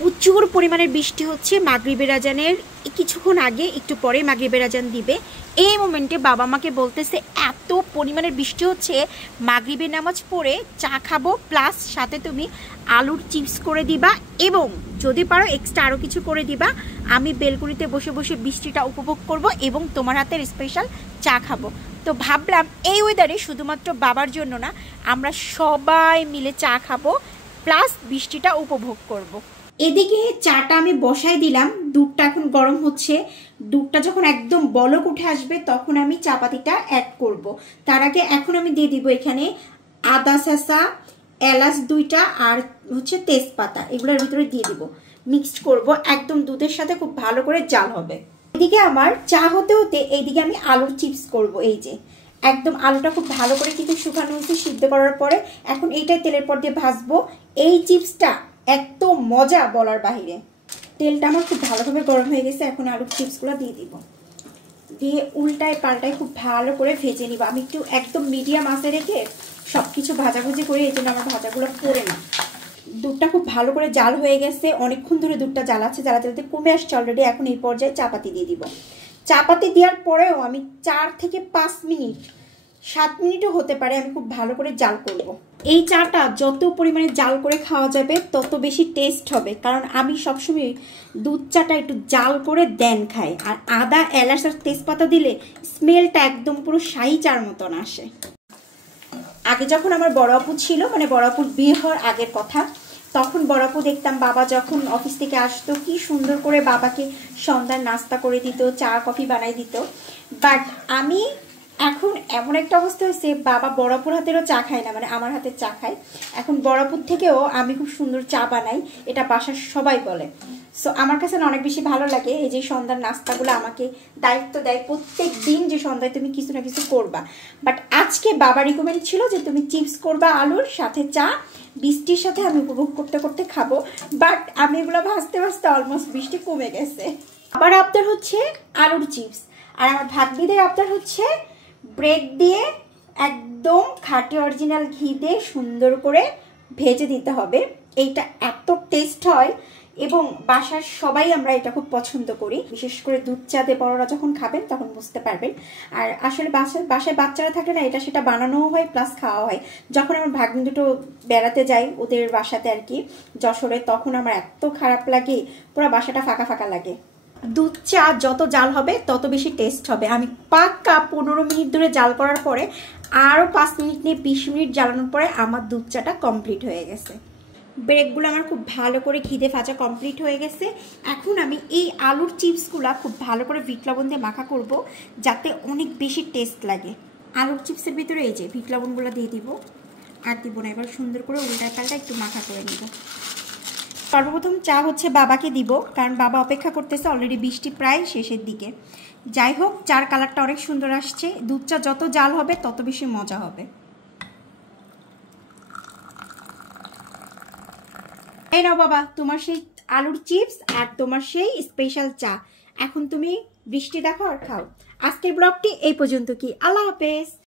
প্রচুর পরিমাণের বৃষ্টি হচ্ছে। মাগরিবের আজানের কিছুক্ষণ আগে, একটু পরে মাগরিবের আজান দিবে। এই মোমেন্টে বাবা মাকে বলতেছে এত পরিমাণের বৃষ্টি হচ্ছে, মাগরিবের নামাজ পড়ে চা খাবো, প্লাস সাথে তুমি আলুর চিপস করে দিবা এবং যদি পারো এক্সট্রা আরও কিছু করে দিবা। আমি বেলকুনিতে বসে বসে বৃষ্টিটা উপভোগ করব এবং তোমার হাতের স্পেশাল চা খাবো। তো ভাবলাম এই ওয়েদারে শুধুমাত্র বাবার জন্য না, আমরা সবাই মিলে চা খাবো প্লাস বৃষ্টিটা উপভোগ করব। এদিকে চাটা আমি বসাই দিলাম, দুধটা এখন গরম হচ্ছে। দুধটা যখন একদম বলক উঠে আসবে তখন আমি চাপাতিটা অ্যাড করব। তার আগে এখন আমি দিয়ে দিব এখানে আদা চেঁচা, এলাচ 2টা আর হচ্ছে তেজপাতা, এগুলোর ভিতরে দিয়ে দিব। মিক্সড করব একদম দুধের সাথে, খুব ভালো করে জাল হবে। এদিকে আমার চা হতে হতে এইদিকে আমি আলুর চিপস করব। এই যে একদম আলুটা খুব ভালো করে কিন্তু শুকানো হয়েছে সিদ্ধ করার পরে, এখন এইটাই তেলের পর দিয়ে ভাজবো। এই চিপসটা এত মজা বলার বাহিরে। তেলটা আমার খুব ভালোভাবে গরম হয়ে গেছে, এখন আলুর চিপসগুলো দিয়ে দিব। দিয়ে উল্টায় পাল্টায় খুব ভালো করে ভেজে নিব। আমি একটু একদম মিডিয়াম আঁচে রেখে সবকিছু ভাজাভুজি করি, এই জন্য আমার ভাজাগুলো পড়ে না। দুধটা খুব ভালো করে জাল হয়ে গেছে, অনেকক্ষণ ধরে দুধটা জ্বালাচ্ছে, জ্বালাতে জ্বালাতে কমে আসছে অলরেডি। এখন এই পর্যায়ে চাপাতি দিয়ে দিব। চাপাতি দেওয়ার পরেও আমি 4 থেকে 5 মিনিট, 7 মিনিটও হতে পারে, আমি খুব ভালো করে জাল করব। এই চাটা যত পরিমাণে জাল করে খাওয়া যাবে তত বেশি টেস্ট হবে, কারণ আমি সবসময় দুধ চাটা একটু জাল করে দেন খাই। আর আদা, এলাচ আর তেজপাতা দিলে স্মেলটা একদম পুরো শাহি চার মতন আসে। আগে যখন আমার বড় আপু ছিল, মানে বড় আপুর বিয়ে হওয়ার আগের কথা, তখন বড় আপু দেখতাম বাবা যখন অফিস থেকে আসতো কি সুন্দর করে বাবাকে সন্ধ্যার নাস্তা করে দিত, চা কফি বানাই দিত। বাট আমি এখন এমন একটা অবস্থা হয়েছে, বাবা বড়াপুর হাতেরও চা খায় না, মানে আমার হাতের চা খায়। এখন বড়াপুর থেকেও আমি খুব সুন্দর চা বানাই, এটা বাসার সবাই বলে। সো আমার কাছে অনেক বেশি ভালো লাগে এই যে সন্ধ্যার নাস্তাগুলো আমাকে দায়িত্ব দেয় প্রত্যেক দিন যে সন্ধ্যায় তুমি কিছু না কিছু করবা। বাট আজকে বাবা রিকমেন্ড ছিল যে তুমি চিপস করবা আলুর সাথে চা, বৃষ্টির সাথে আমি উপভোগ করতে করতে খাবো। বাট আমি এগুলো ভাজতে ভাজতে অলমোস্ট বৃষ্টি কমে গেছে। আবার আবদার হচ্ছে আলুর চিপস, আর আমার ভাগ্নিদের আবদার হচ্ছে ব্রেড দিয়ে একদম খাঁটি অরিজিনাল ঘি দিয়ে সুন্দর করে ভেজে দিতে হবে। এইটা এত টেস্ট হয় এবং বাসার সবাই আমরা এটা খুব পছন্দ করি। বিশেষ করে দুধ চা দিয়ে বড়রা যখন খাবেন তখন বুঝতে পারবেন। আর আসলে বাসায় বাচ্চারা থাকলে না, এটা সেটা বানানোও হয় প্লাস খাওয়া হয়। যখন আমার ভাগ্নি দুটো বেড়াতে যাই ওদের বাসাতে আর কি, যশোরে, তখন আমার এত খারাপ লাগে, পুরো বাসাটা ফাঁকা ফাঁকা লাগে। দুধ চা যত জাল হবে তত বেশি টেস্ট হবে। আমি পাক্কা 15 মিনিট ধরে জাল করার পরে আরও 5 মিনিট নিয়ে 20 মিনিট জ্বালানোর পরে আমার দুধ চাটা কমপ্লিট হয়ে গেছে। ব্রেডগুলো আমার খুব ভালো করে ঘিতে ভাজা কমপ্লিট হয়ে গেছে। এখন আমি এই আলুর চিপসগুলো খুব ভালো করে বিট লবণ দিয়ে মাখা করব, যাতে অনেক বেশি টেস্ট লাগে। আলুর চিপসের ভিতরে এই যে বিট লবণগুলো দিয়ে দিব, আর দিব না। এবার সুন্দর করে উল্টায় পাল্টা একটু মাখা করে নিব। সর্বপ্রথম চা হচ্ছে বাবাকে দিব, কারণ বাবা অপেক্ষা করতেছে, অলরেডি বৃষ্টি প্রায় শেষের দিকে। যাই হোক, চার কালারটা অনেক সুন্দর আসছে। দুধ চা যত জাল হবে তত বেশি মজা হবে। এই নাও বাবা, তোমার সেই আলুর চিপস আর তোমার সেই স্পেশাল চা। এখন তুমি বৃষ্টি দেখো আর খাও। আজকের ব্লগটি এই পর্যন্ত। কি, আল্লাহ হাফেজ।